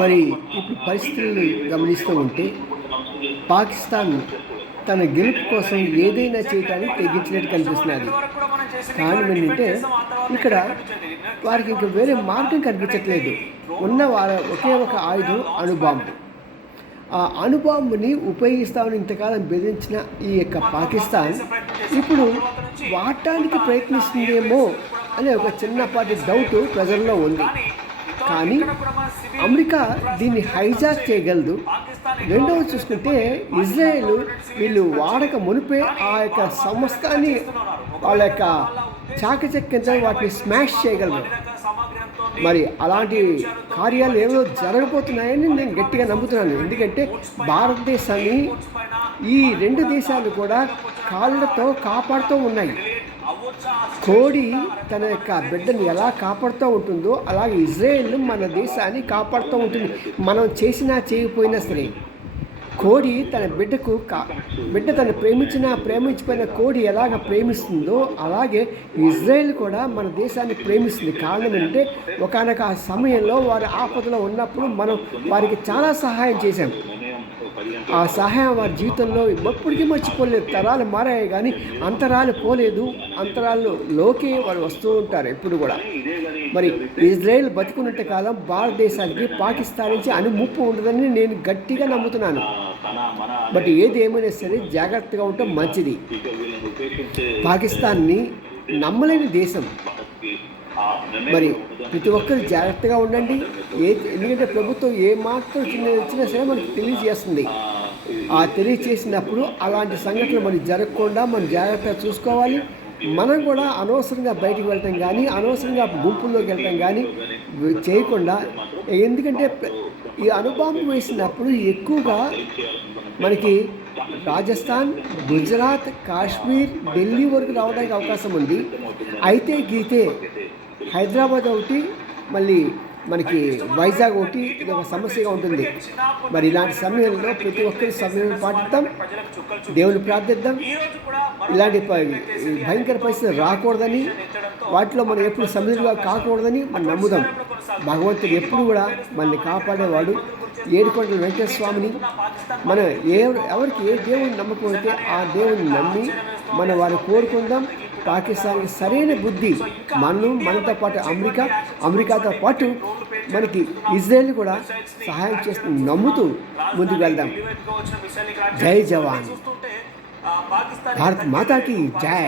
మరి ఇప్పుడు పరిస్థితులను గమనిస్తూ ఉంటే పాకిస్తాన్ తన గెలుపు కోసం ఏదైనా చేయటానికి తెగించినట్టు కనిపిస్తున్నది. కారణం ఏంటంటే ఇక్కడ వారికి ఇంకా వేరే మార్గం కనిపించట్లేదు. ఉన్న ఒకే ఒక ఆయుధం అణుబాంబు. ఆ అణుబాంబుని ఉపయోగిస్తామని ఇంతకాలం బెదిరించిన ఈ యొక్క పాకిస్తాన్ ఇప్పుడు వాడటానికి ప్రయత్నిస్తుందేమో అనే ఒక చిన్నపాటి డౌట్ ప్రజల్లో ఉంది. కానీ అమెరికా దీన్ని హైజాక్ చేయగలదు. రెండవది చూసుకుంటే ఇజ్రాయెల్ వీళ్ళు వాడక మునిపే ఆ యొక్క సమస్తాన్ని వాళ్ళ యొక్క చాకచక్యంతో వాటిని స్మాష్ చేయగలరు. మరి అలాంటి కార్యాలు ఏమో జరగబోతున్నాయని నేను గట్టిగా నమ్ముతున్నాను. ఎందుకంటే భారతదేశాన్ని ఈ రెండు దేశాలు కూడా కాళ్ళతో కాపాడుతూ ఉన్నాయి. కోడి తన యొక్క బిడ్డను ఎలా కాపాడుతూ ఉంటుందో అలాగే ఇజ్రాయెల్ మన దేశాన్ని కాపాడుతూ ఉంటుంది. మనం చేసినా చేయకపోయినా సరే కోడి తన బిడ్డ తను ప్రేమించిపోయిన కోడి ఎలాగ ప్రేమిస్తుందో అలాగే ఇజ్రాయెల్ కూడా మన దేశాన్ని ప్రేమిస్తుంది. కారణం ఏంటంటే ఒకానొక సమయంలో వారి ఆపదలో ఉన్నప్పుడు మనం వారికి చాలా సహాయం చేశాం. ఆ సహాయం వారి జీవితంలో ఎప్పటికీ మర్చిపోలేదు. తరాలు మారాయి కానీ అంతరాలు పోలేదు. అంతరాల్లోకి వారు వస్తూ ఉంటారు ఎప్పుడు కూడా. మరి ఇజ్రాయెల్ బతికున్నంత కాలం భారతదేశానికి పాకిస్తాన్ నుంచి ముప్పు ఉండదని నేను గట్టిగా నమ్ముతున్నాను. బట్ ఏది ఏమైనా సరే జాగ్రత్తగా ఉండటం మంచిది. పాకిస్తాన్ని నమ్మలేని దేశం. మరి ప్రతి ఒక్కరు జాగ్రత్తగా ఉండండి. ఎందుకంటే ప్రభుత్వం ఏ మాత్రం చిన్న సరే మనకి తెలియజేస్తుంది. ఆ తెలియజేసినప్పుడు అలాంటి సంఘటనలు మనకి జరగకుండా మనం జాగ్రత్తగా చూసుకోవాలి. మనం కూడా అనవసరంగా బయటికి వెళ్ళటం కానీ అనవసరంగా గుంపుల్లోకి వెళ్ళటం కానీ చేయకుండా, ఎందుకంటే ఈ అణుబాంబు వేసినప్పుడు ఎక్కువగా మనకి రాజస్థాన్, గుజరాత్, కాశ్మీర్, ఢిల్లీ వరకు రావడానికి అవకాశం ఉంది. అయితే గీతే హైదరాబాద్ ఒకటి, మళ్ళీ మనకి వైజాగ్ ఒకటి, ఇది ఒక సమస్యగా ఉంటుంది. మరి ఇలాంటి సమయంలో ప్రతి ఒక్కరి సమయం పాటిద్దాం, దేవుని ప్రార్థిద్దాం. ఇలాంటి భయంకర పరిస్థితులు రాకూడదని, వాటిలో మనం ఎప్పుడు సమిధులుగా కాకూడదని మనం నమ్ముదాం. భగవంతుడు ఎప్పుడు కూడా మనల్ని కాపాడేవాడు. ఏడుకొండల వెంకటేశ్వర స్వామిని మనం ఎవరికి ఏ దేవుని నమ్మకం అయితే ఆ దేవుని నమ్మి మనం వారిని కోరుకుందాం. పాకిస్తాన్కి సరైన బుద్ధి మనతో పాటు అమెరికాతో పాటు మనకి ఇజ్రాయెల్ కూడా సహాయం చేస్తూ నమ్ముతూ ముందుకు వెళ్దాం. జై జవాన్, భారత్ మాతాకి జై.